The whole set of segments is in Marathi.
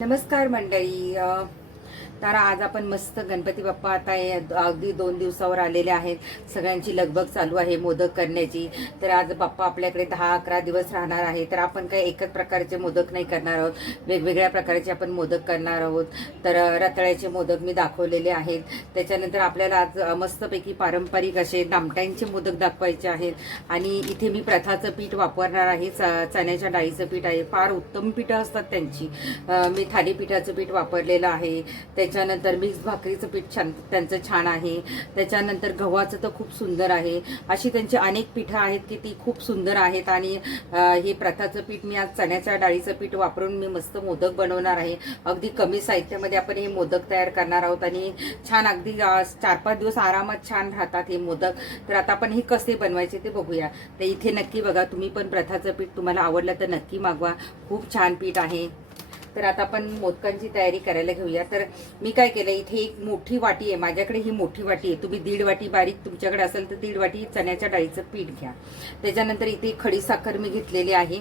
नमस्कार मंडळी. तर आज आपण मस्त गणपती बाप्पा आता हे अगदी दोन दिवसावर आलेले आहेत. सगळ्यांची लगबग चालू आहे मोदक करण्याची. तर आज बाप्पा आपल्याकडे दहा अकरा दिवस राहणार आहे. तर आपण काही एकच प्रकारचे मोदक नाही करणार आहोत. वेगवेगळ्या प्रकारचे आपण मोदक करणार आहोत. तर रताळ्याचे मोदक मी दाखवलेले आहेत. त्याच्यानंतर आपल्याला आज मस्तपैकी पारंपरिक असे दामट्यांचे मोदक दाखवायचे आहेत. आणि इथे मी प्रथाचं पीठ वापरणार आहे. च- चण्याच्या डाळीचं पीठ आहे. फार उत्तम पीठं असतात त्यांची. मी थालीपीठाचं पीठ वापरलेलं आहे. त्याच्यानंतर मिक्स भाकरीचं पीठ छान त्यांचं छान आहे. त्याच्यानंतर गव्हाचं तर खूप सुंदर आहे. अशी त्यांची अनेक पीठं आहेत की ती खूप सुंदर आहेत आणि हे प्रथाचं पीठ मी आज चण्याच्या डाळीचं पीठ वापरून मी मस्त मोदक बनवणार आहे. अगदी कमी साहित्यामध्ये आपण हे मोदक तयार करणार आहोत आणि छान अगदी चार पाच दिवस आरामात छान राहतात हे मोदक. तर आता आपण हे कसे बनवायचे ते बघूया. तर इथे नक्की बघा तुम्ही पण प्रथाचं पीठ तुम्हाला आवडलं तर नक्की मागवा. खूप छान पीठ आहे. तर आता आपण मोदकांची तयारी करायला घेऊया. तर मी काय केलं इथे एक मोठी वाटी आहे माझ्याकडे ही मोठी वाटी आहे. तुम्ही दीड वाटी बारीक तुमच्याकडे असेल तर दीड वाटी चण्याच्या डाळीचं पीठ घ्या. त्याच्यानंतर इथे खडी साखर मी घेतलेली आहे.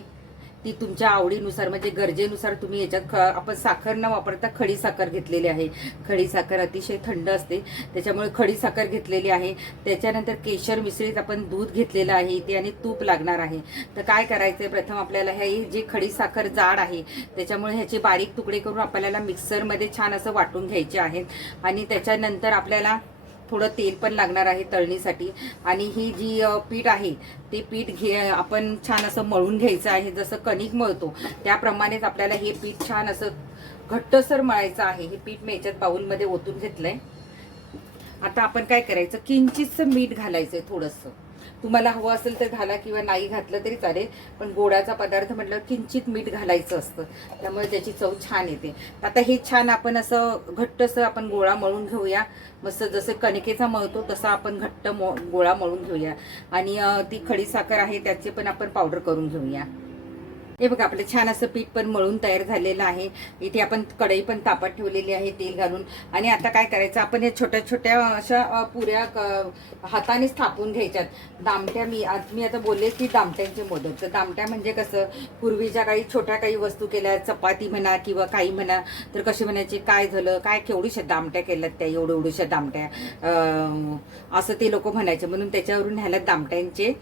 ती तुमच्या आवडीनुसार म्हणजे गरजेनुसार तुम्ही याच्यात ख आपण साखर न वापरता खडी साखर घेतलेली आहे. खडी साखर अतिशय थंड असते. त्याच्यामुळे खडी साखर घेतलेली आहे. त्याच्यानंतर केशर मिश्रित आपण दूध घेतलेलं आहे इथे आणि तूप लागणार आहे. तर काय करायचं आहे प्रथम आपल्याला हे जे खडी साखर जाड आहे त्याच्यामुळे ह्याचे बारीक तुकडे करून आपल्याला मिक्सरमध्ये छान असं वाटून घ्यायचे आहेत. आणि त्याच्यानंतर आपल्याला थोडं तेल पण लागणार आहे तळणीसाठी. आणि ही जी पीठ आहे ते पीठ घे आपण छान असं मळून घ्यायचं आहे जसं कणिक मळतो त्याप्रमाणेच आपल्याला हे पीठ छान असं घट्टसर मळायचं आहे. हे पीठ मी याच्यात बाऊलमध्ये ओतून घेतलंय. आता आपण काय करायचं किंचितचं मीठ घालायचंय थोडंसं. तुम्हाला हवं असेल तर घाला किंवा नाही घातलं तरी चालेल. पण गोडाचा पदार्थ म्हटलं किंचित मीठ घालायचं असतं. त्यामुळे त्याची चव छान येते. आता हे छान आपण असं घट्टसं आपण गोळा मळून घेऊया. मस्त जसं कणकेचा मळतो तसा आपण घट्ट मो गोळा मळून घेऊया. आणि ती खडी साखर आहे त्याचे पण आपण पावडर करून घेऊया. हे बघा आपलं छान असं पीठ पण मळून तयार झालेलं आहे. इथे आपण कढई पण तापत ठेवलेली आहे तेल घालून. आणि आता काय करायचं आपण हे छोट्या छोट्या अशा पुऱ्या क- हातानेच थापून घ्यायच्यात. दामट्या मी आज मी आता बोलले की दामट्यांचे मोदक तर दामट्या म्हणजे कसं पूर्वीच्या काळी छोट्या काही वस्तू केल्या चपाती म्हणा किंवा काही म्हणा तर कसे म्हणायचे काय झालं काय केवढीशा दामट्या केल्यात त्या एवढ्या एवढ्याशा दामट्या. असं ते लोक म्हणायचे. म्हणून त्याच्यावरून ह्याला दामट्यांचे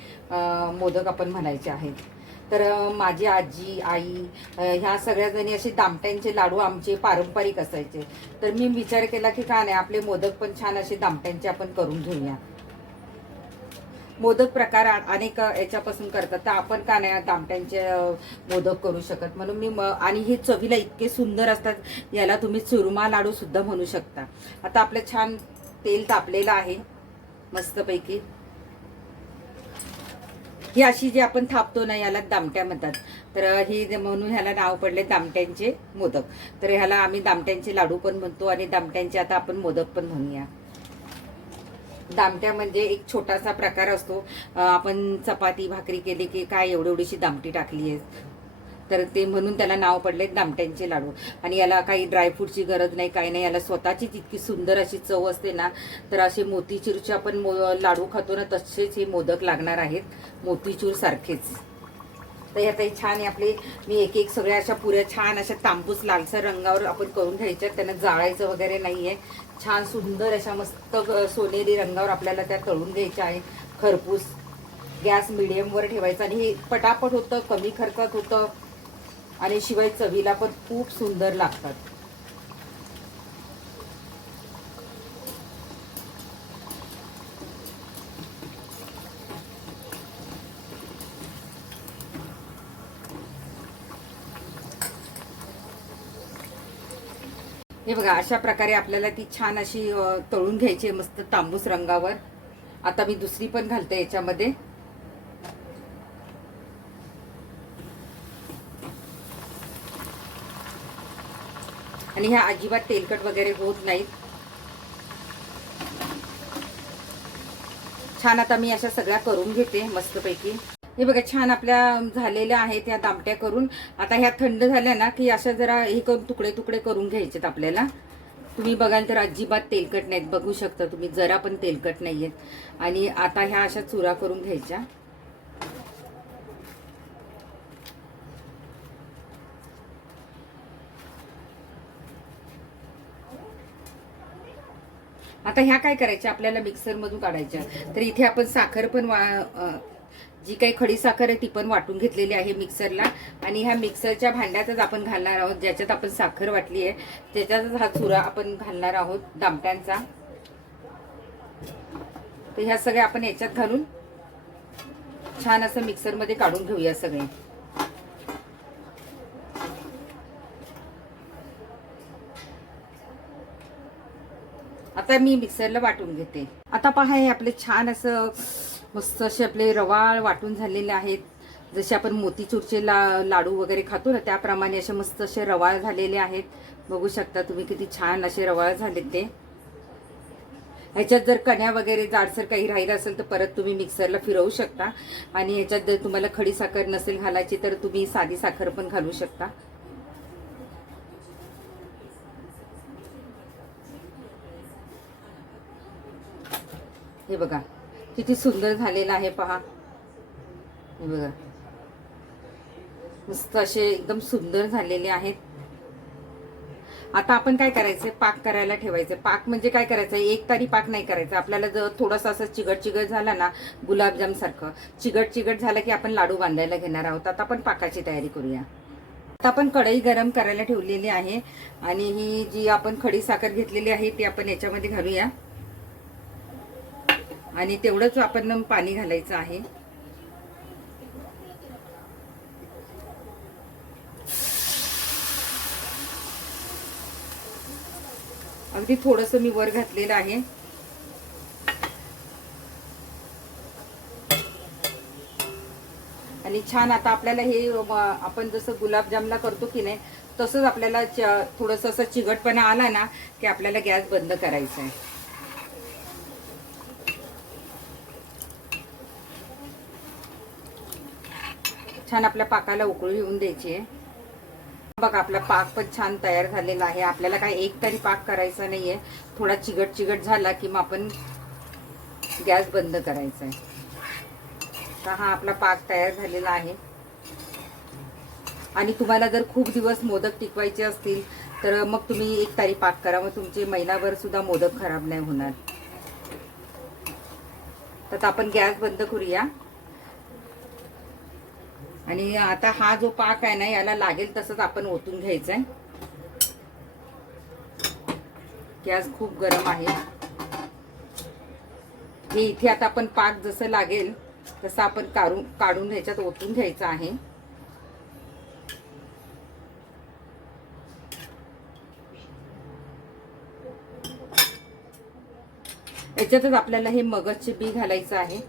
मोदक आपण म्हणायचे आहेत. तर माझी आजी आई ह्या सगळ्याजणी असे दामट्यांचे लाडू आमचे पारंपरिक असायचे. तर मी विचार केला की का नाही आपले मोदक पण छान असे दामट्यांचे आपण करून घेऊया. मोदक प्रकार अनेक याच्यापासून करतात. तर आपण का नाही दामट्यांचे मोदक करू शकत? म्हणून मी म- आणि हे चवीला इतके सुंदर असतात याला तुम्ही चुरमा लाडू सुद्धा म्हणू शकता. आता आपलं छान तेल तापलेलं आहे मस्तपैकी. ही अशी जी आपण थापतो ना याला दामट्या म्हणतात. तर ही जे म्हणून ह्याला नाव पडले दामट्यांचे मोदक. तर ह्याला आम्ही दामट्यांचे लाडू पण म्हणतो आणि दामट्यांचे आता आपण मोदक पण म्हणूया. दामट्या म्हणजे एक छोटासा प्रकार असतो. आपण चपाती भाकरी केली की काय एवढी एवढीशी दामटी टाकली आहे. तर ते म्हणून त्याला नाव पडले दामट्यांचे लाडू. आणि याला काही ड्रायफ्रूटची गरज नाही काही नाही. याला स्वतःची तितकी सुंदर अशी चव असते ना तर असे मोतीचूरचे आपण मो लाडू खातो ना तसेच हे मोदक लागणार आहेत. मोतीचूर सारखेच. तर आता हे छान आहे आपले. मी एक एक सगळ्या अशा पुऱ्या छान अशा तांबूस लालसर रंगावर आपण करून घ्यायच्या. त्यांना जाळायचं वगैरे नाहीये. छान सुंदर अशा मस्त ग- सोनेरी रंगावर आपल्याला त्या तळून घ्यायच्या आहे. खरपूस गॅस मिडियमवर ठेवायचा. आणि हे पटापट होतं कमी खर्चात होतं. आणि शिवाय चवीला पण खूप सुंदर लागतात. हे बघा अशा प्रकारे आपल्याला ती छान अशी तळून घ्यायची मस्त तांबूस रंगावर. आता मी दुसरी पण घालते याच्यामध्ये. आणि ह्या अजिबात तेलकट वगैरे होत नाहीत. छान आता मी अशा सगळ्या करून घेते मस्तपैकी. हे बघा छान आपल्या झालेल्या आहेत ह्या दामट्या करून. आता ह्या थंड झाल्या ना की अशा जरा हे करून तुकडे तुकडे करून घ्यायचेत आपल्याला. तुम्ही बघाल तर अजिबात तेलकट नाहीत. बघू शकता तुम्ही जरा पण तेलकट नाहीयेत. आणि आता ह्या अशा चुरा करून घ्यायच्या. आता ह्या काय करायच्या? आपल्याला मिक्सरमधून काढायच्या. तर इथे आपण साखर पण वा जी काही खडी साखर आहे ती पण वाटून घेतलेली आहे मिक्सरला आणि ह्या मिक्सरच्या भांड्यातच आपण घालणार आहोत. ज्याच्यात आपण साखर वाटली आहे. त्याच्यातच हा चुरा आपण घालणार आहोत दामट्यांचा. तर ह्या सगळ्या आपण याच्यात घालून छान असं मिक्सरमध्ये काढून घेऊया सगळे. आता मी मिक्सरला वाटून घेते. आता पहा हे आपले छान असं मस्त असे आपले रवाळ वाटून झालेले आहेत. जसे आपण मोतीचूरचे ला लाडू वगैरे खातो ना त्याप्रमाणे असे मस्त असे रवाळ झालेले आहेत. बघू शकता तुम्ही किती छान असे रवाळ झाले ते. ह्याच्यात जर कण्या वगैरे जाडसर काही राहिलं असेल तर परत तुम्ही मिक्सरला फिरवू शकता. आणि ह्याच्यात जर तुम्हाला खडी साखर नसेल घालायची तर तुम्ही साधी साखर पण घालू शकता. हे बघा किती सुंदर झालेलं आहे पहा. हे बघा. मस्त असे एकदम सुंदर झालेले आहेत. आता आपण काय करायचंय? पाक करायला ठेवायचं पाक म्हणजे काय करायचं एक तारी पाक नाही करायचा. आपल्याला जर थोडासा असं चिगट चिगट झाला ना गुलाबजाम सारखं. चिगट चिगट झालं की आपण लाडू बांधायला घेणार आहोत. आता आपण पाकाची तयारी करूया. आता आपण कढई गरम करायला ठेवलेली आहे. आणि ही जी आपण खडी साखर घेतलेली आहे ती आपण याच्यामध्ये घालूया. आणि तेवढंच आपण पाणी घालायचं आहे. अगदी थोडस मी वर घातलेलं आहे. आणि छान आता आपल्याला हे आपण जसं गुलाबजामला करतो की नाही तसंच आपल्याला थोडस असं चिघटपणा आला ना की आपल्याला गॅस बंद करायचा आहे. छान आपल्या पाकाला उकळी येऊन द्यायची आहे. बघा आपला पाक पण छान तयार झालेला आहे. आपल्याला काय एक तरी पाक करायचा नाहीये. थोडा चिगट चिगट झाला की मग आपण गॅस बंद करायचा आहे तर हा आपला पाक तयार झालेला आहे. आणि तुम्हाला जर खूप दिवस मोदक टिकवायचे असतील तर मग तुम्ही एक तारी पाक करा. मग तुमचे महिनाभर सुद्धा मोदक खराब नाही होणार. तर आपण गॅस बंद करूया. आणि आता हा जो पाक आहे ना याला लागेल तसंच आपण ओतून घ्यायचा आहे गॅस खूप गरम आहे. हे इथे आता आपण पाक जसं लागेल तसं आपण काढून काढून ह्याच्यात ओतून घ्यायचं आहे. याच्यातच आपल्याला हे मगजचे बी घालायचं आहे.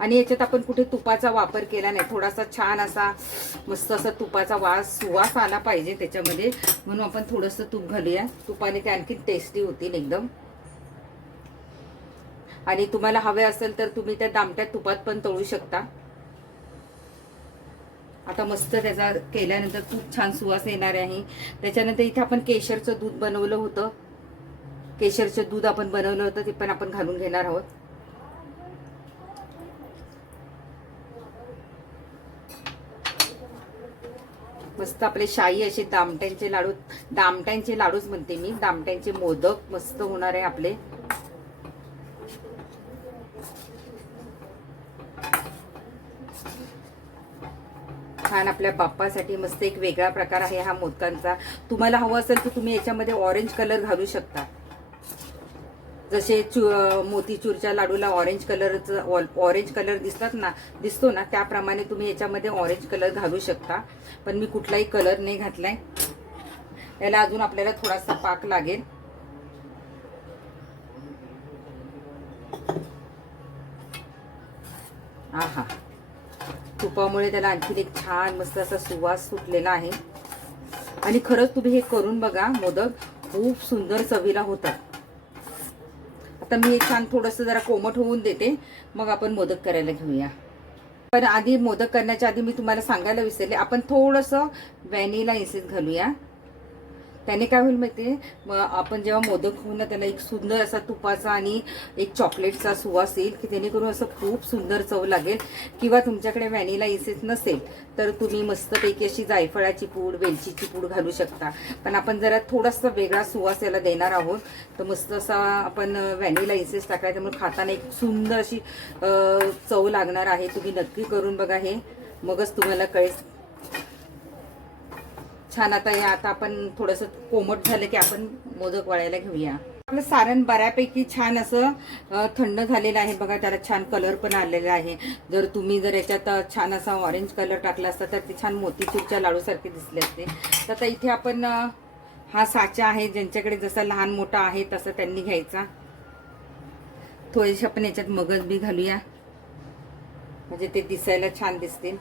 आणि याच्यात आपण कुठे तुपाचा वापर केला नाही. थोडासा छान असा मस्त असा तुपाचा वास सुवास आला पाहिजे त्याच्यामध्ये. म्हणून आपण थोडंसं तूप घालूया. तुपाने ते आणखी टेस्टी होतील एकदम. आणि तुम्हाला हवे असेल तर तुम्ही त्या दामट्या तुपात पण तळू शकता. आता मस्त त्याचा केल्यानंतर खूप छान सुवास येणार आहे. त्याच्यानंतर इथे आपण केशरचं दूध बनवलं होतं. केशरचं दूध आपण बनवलं होतं ते पण आपण घालून घेणार आहोत. मस्त आपले शाही असे दामट्यांचे लाडू दामट्यांचे लाडूच म्हणते मी. दामट्यांचे मोदक मस्त होणार आहे आपले. छान आपल्या बाप्पासाठी मस्त एक वेगळा प्रकार आहे हा मोदकांचा. तुम्हाला हवं असेल तर तुम्ही याच्यामध्ये ऑरेंज कलर घालू शकता. जसे चु मोतीचूरच्या लाडूला ऑरेंज कलरचं ऑरेंज कलर दिसतात ना दिसतो ना त्याप्रमाणे तुम्ही याच्यामध्ये ऑरेंज कलर घालू शकता. पण मी कुठलाही कलर नाही घातलाय. याला अजून आपल्याला थोडासा पाक लागेल. आहा. तुपामुळे त्याला आणखीन एक छान मस्त असा सुवास सुटलेला आहे. आणि खरंच तुम्ही हे करून बघा मोदक खूप सुंदर चवीला होतात. आता मी हे छान थोडंसं जरा कोमट होऊन देते. मग आपण मोदक करायला घेऊया. पण आधी मोदक करण्याच्या आधी मी तुम्हाला सांगायला विसरले. आपण थोडंसं व्हॅनिला इसेन्स घालूया. त्याने काय होईल माहिती आहे आपण जेव्हा मोदक होऊ ना त्याला एक सुंदर असा तुपाचा आणि एक चॉकलेटचा सुवास येईल की जेणेकरून असं खूप सुंदर चव लागेल. किंवा तुमच्याकडे व्हॅनिला इसेस नसेल तर तुम्ही मस्तपैकी अशी जायफळाची पूड वेलचीची पूड घालू शकता. पण आपण जरा थोडासा वेगळा सुवास याला देणार आहोत. तर मस्त असा आपण व्हॅनिला इसेस टाकला त्यामुळे खाताना एक सुंदर अशी चव लागणार आहे. तुम्ही नक्की करून बघा हे. मगच तुम्हाला कळेल. छान आता हे आता आपण थोडंसं कोमट झालं की आपण मोदक वळायला घेऊया. आपलं सारण बऱ्यापैकी छान असं थंड झालेलं आहे बघा त्याला छान कलर पण आलेला आहे. जर तुम्ही जर याच्यात छान असा ऑरेंज कलर टाकला असता तर ते छान मोतीचूरच्या लाडूसारखे दिसले असते. तर आता इथे आपण हा साचा आहे ज्यांच्याकडे जसा लहान मोठा आहे तसं त्यांनी घ्यायचा. थोडेसे आपण याच्यात मगज बी घालूया. म्हणजे ते दिसायला छान दिसतील.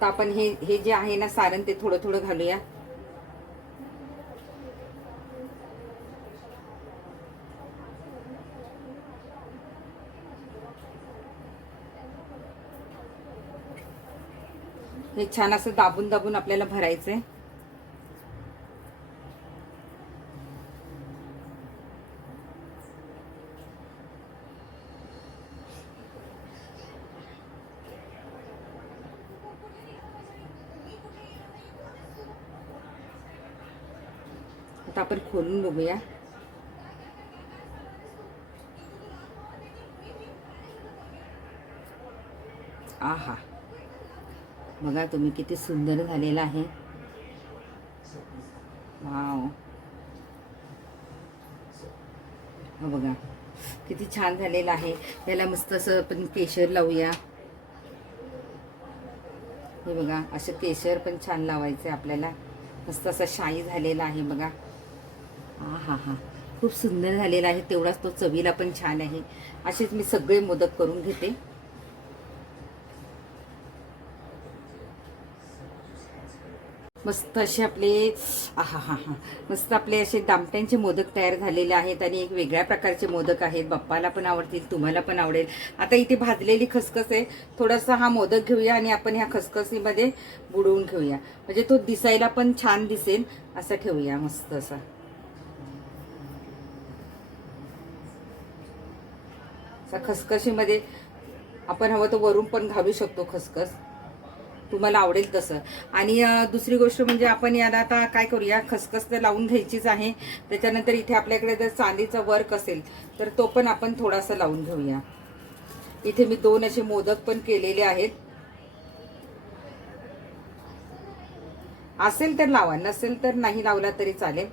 आता आपण हे हे जे आहे ना सारण ते थोडं थोडं घालूया. हे छान असं दाबून दाबून आपल्याला भरायचंय. आता आपण खोलून बघूया. आहा. बघा तुम्ही किती सुंदर झालेला आहे. वाव. बघा किती छान झालेलं आहे. याला मस्त असं आपण केशर लावूया. हे बघा असं केशर पण छान लावायचं आहे आपल्याला. मस्त असा शाई झालेला आहे बघा. हां हां हां. खूप सुंदर झालेला आहे तेवढाच तो चवीला पण छान आहे. असेच मी सगळे मोदक करून घेते. मस्त असे आपले आहा हा हा. मस्त आपले असे दामट्यांचे मोदक तयार झालेले आहेत आणि एक वेगळ्या प्रकारचे मोदक आहेत. बाप्पाला पण आवडतील तुम्हाला पण आवडेल. आता इथे भाजलेली खसखस आहे. थोडासा हा मोदक घेऊया आणि आपण ह्या खसखसीमध्ये बुडवून घेऊया. म्हणजे तो दिसायला पण छान दिसेल. असं ठेवूया मस्त असा. असा खसखशीमध्ये आपण हवं तर वरून पण घालू शकतो खसखस. तुम्हाला आवडेल तसं. आणि दुसरी गोष्ट म्हणजे आपण याला आता काय करूया? खसखस तर लावून घ्यायचीच आहे. त्याच्यानंतर इथे आपल्याकडे जर चांदीचा वर्क असेल तर तो पण आपण थोडासा लावून घेऊया. इथे मी दोन असे मोदक पण केलेले आहेत. असेल तर लावा नसेल तर नाही लावला तरी चालेल.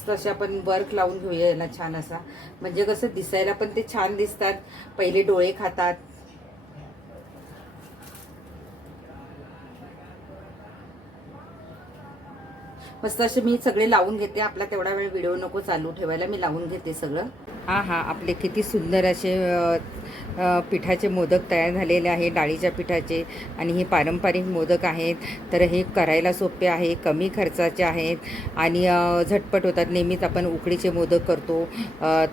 मस्त असे आपण वर्क लावून घेऊया याला छान असा. म्हणजे कसं दिसायला पण ते छान दिसतात. पहिले डोळे खातात. मस्त असे मी सगळे लावून घेते आपला तेवढा वेळ व्हिडिओ नको चालू ठेवायला मी लावून घेते सगळं. हा हा आपले किती सुंदर असे पिठाचे मोदक तयार झालेले आहे डाळीच्या पिठाचे आणि हे पारंपरिक मोदक आहेत. तर हे करायला सोपे आहे कमी खर्चाचे आहेत आणि झटपट होतात. नेहमीच आपण उकडीचे मोदक करतो.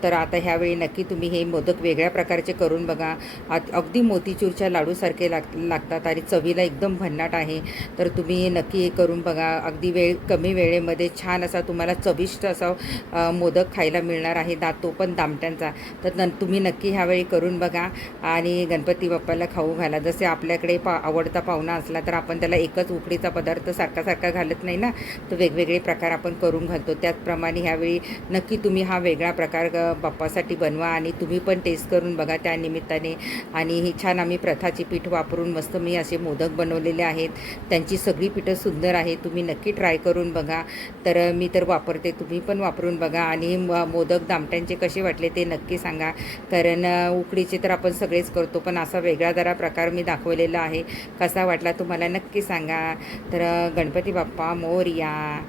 तर आता ह्यावेळी नक्की तुम्ही हे मोदक वेगळ्या प्रकारचे करून बघा. आत- अगदी मोतीचूरच्या लाडूसारखे लाग लागतात आणि चवीला एकदम भन्नाट आहे. तर तुम्ही नक्की हे करून बघा. अगदी वेळ कमी वेळेमध्ये छान असा तुम्हाला चविष्ट असा मोदक खायला मिळणार आहे दा तो पण दामट्यांचा. तर न तुम्ही नक्की ह्यावेळी करून बघा आणि गणपती बाप्पाला खाऊ घाला. जसे आपल्याकडे पा आवडता पाहुणा असला तर आपण त्याला एकच उकडीचा पदार्थ सारखा सारखा घालत नाही ना? तर वेगवेगळे प्रकार आपण करून घालतो. त्याचप्रमाणे ह्यावेळी नक्की तुम्ही हा वेगळा प्रकार बाप्पासाठी बनवा आणि तुम्ही पण टेस्ट करून बघा त्या निमित्ताने. आणि ही छान आम्ही प्रथाची पीठ वापरून मस्त मी असे मोदक बनवलेले आहेत. त्यांची सगळी पीठं सुंदर आहे तुम्ही नक्की ट्राय करून बघा. तर मी तर वापरते तुम्ही पण वापरून बघा. आणि म- मोदक दामट्यांचे कसे वाटले ते नक्की सांगा. कारण उकडीचे तर आपण सगळेच करतो पण असा वेगळा जरा प्रकार मी दाखवलेला आहे. कसा वाटला तुम्हाला नक्की सांगा. तर गणपती बाप्पा मोरया.